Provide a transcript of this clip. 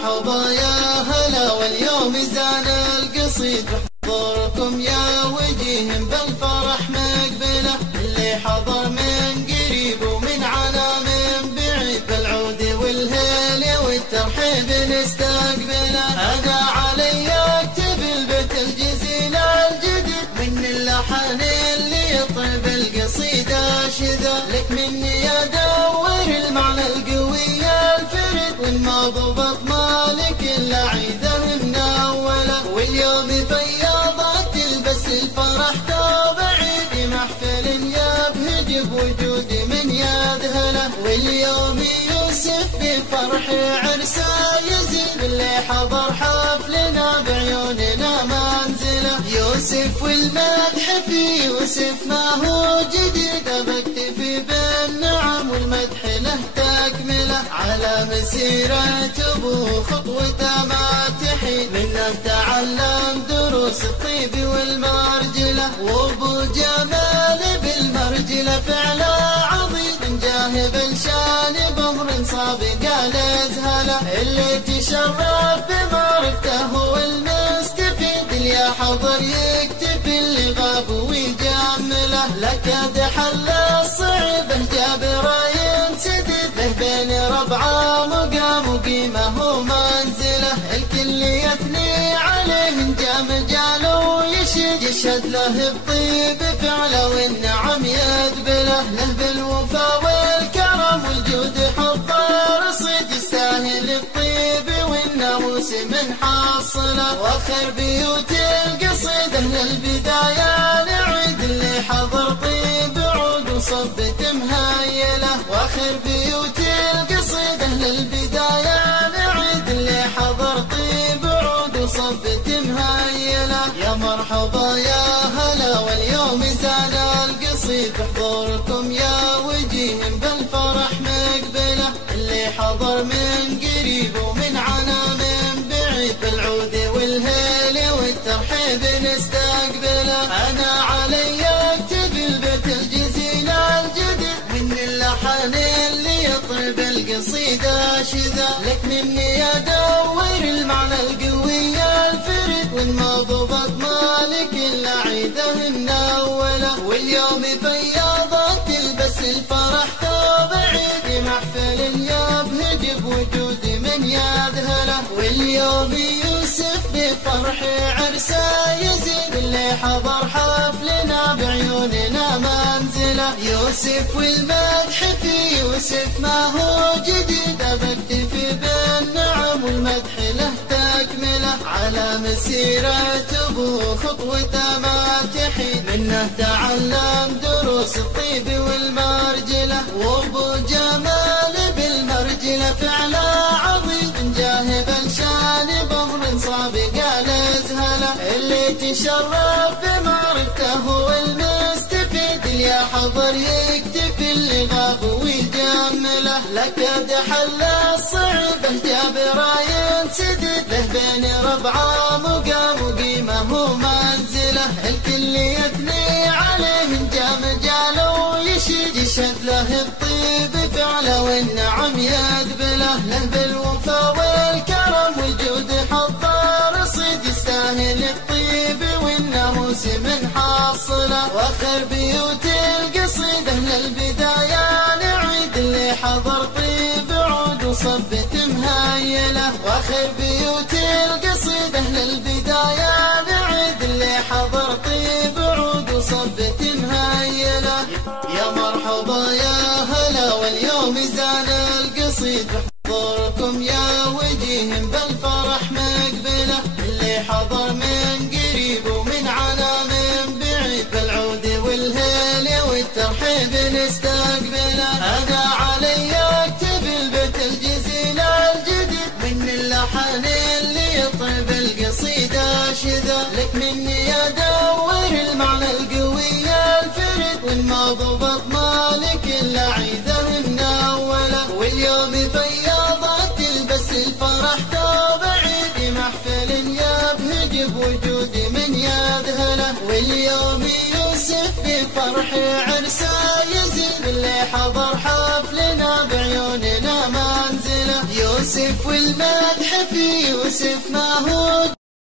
مرحبا يا هلا واليوم زان القصيد بحضوركم يا وجيهم بالفرح مقبله، اللي حضر من قريب ومن عنا من بعيد بالعود والهيل والترحيب نستقبله. انا علي اكتب البيت الجزيل الجديد من اللحن اللي يطرب القصيده شذا، لك مني ادور المعنى القوي الفريد وما ضبط مالك الا عيده منوله، واليوم فياضت تلبس الفرح طابعي محفل يبهج بوجود من يذهله، واليوم يوسف بفرح عرسه يزيد اللي حضر حفلنا بعيوننا منزله. يوسف والمدح في يوسف ما هو جديد، بكتفي بالنعم والمدح له تكمله، على مسيرة ابو خطوته ما تحيد، منه تعلم دروس الطيب والمرجله، وابو جمال بالمرجله فعله عظيم، من جاهب الشان بامر سابق الازهله، اللي تشرف بمعرفته هو المستفيد، اللي حضر يكتفي اللي غاب ويجمله، لقد حل الصعب جابر ينسدد له بين ربعه مقام وقيمه ومنزله، الكل يثني عليه جام جاله يشهد له بطيب فعله والنعم يدبله، له بالوفا والكرم والجود حضر صيد يستاهل الطيب والناموس من حاصله، واخر بيوت القصيد اهل البدايه نعيد اللي حضر طيب عود وصبت مهيله، واخر بيوت القصيد اهل البدايه نعيد اللي حضر طيب عود وصبت مهيله. يا مرحبا يا هلا واليوم زان القصيد بحضوركم يا وجيهم بالفرح مقبله، اللي حضر من قريب ومن عنا من بعيد بالعود والهيل والترحيب نستقبله. انا علي اكتب البيت الجزيل الجديد من اللحن اللي يطرب القصيده شذا، لك مني ادور المعنى القوي الفريد وما ضبط مالك الا عيده منوله، واليوم فياضت تلبس الفرح طابعي محفل يبهج بوجود من يذهله، واليوم يوسف بفرح عرسه يزيد اللي حضر حفلنا بعيوننا منزله. يوسف والمدح في يوسف ما هو جديد، بكتفي بالنعم والمدح له تكمله، على مسيرة ابو خطوته ما تحيد، منه تعلم دروس الطيب والمرجله، وابو جمال بالمرجله فعله عظيم، من جاهب الشان بامر سابق الازهله، اللي تشرف بمعرفته هو المستفيد، اللي حضر يكتفي اللي غاب ويجمله، لقد حل الصعب جابر ينسدد له بين ربعه مقام وقيمه ومنزله، الكل يثني عليه جام جاله يشهد له بطيب فعله والنعم يدبله، له بالوفا والكرم والجود حضر صيد يستاهل الطيب والناموس من حاصله، واخر بيوت القصيد اهل البدايه نعيد اللي حضر طيب عود وصبت مهيله، واخر بيوت القصيد اهل البدايه نعيد اللي حضر طيب عود وصبت مهيله. يا مرحبا يا هلا واليوم زان القصيد بحضوركم يا وجيهم بالفرح مقبله، اللي حضر من قريب ومن عنا من بعيد بالعود والهيل والترحيب نستقبله. انا علي اكتب البيت الجزيل الجديد من اللحن اللي يطرب القصيده شذا، لك مني ادور المعنى القوي الفريد وما ضبط مالك الا عيده منوله، واليوم فياضت تلبس الفرح طابعي محفل يبهج بوجود من يذهله، واليوم يوسف بفرح عرسه يزيد اللي حضر حفلنا بعيوننا منزله. يوسف والمدح في يوسف ما هو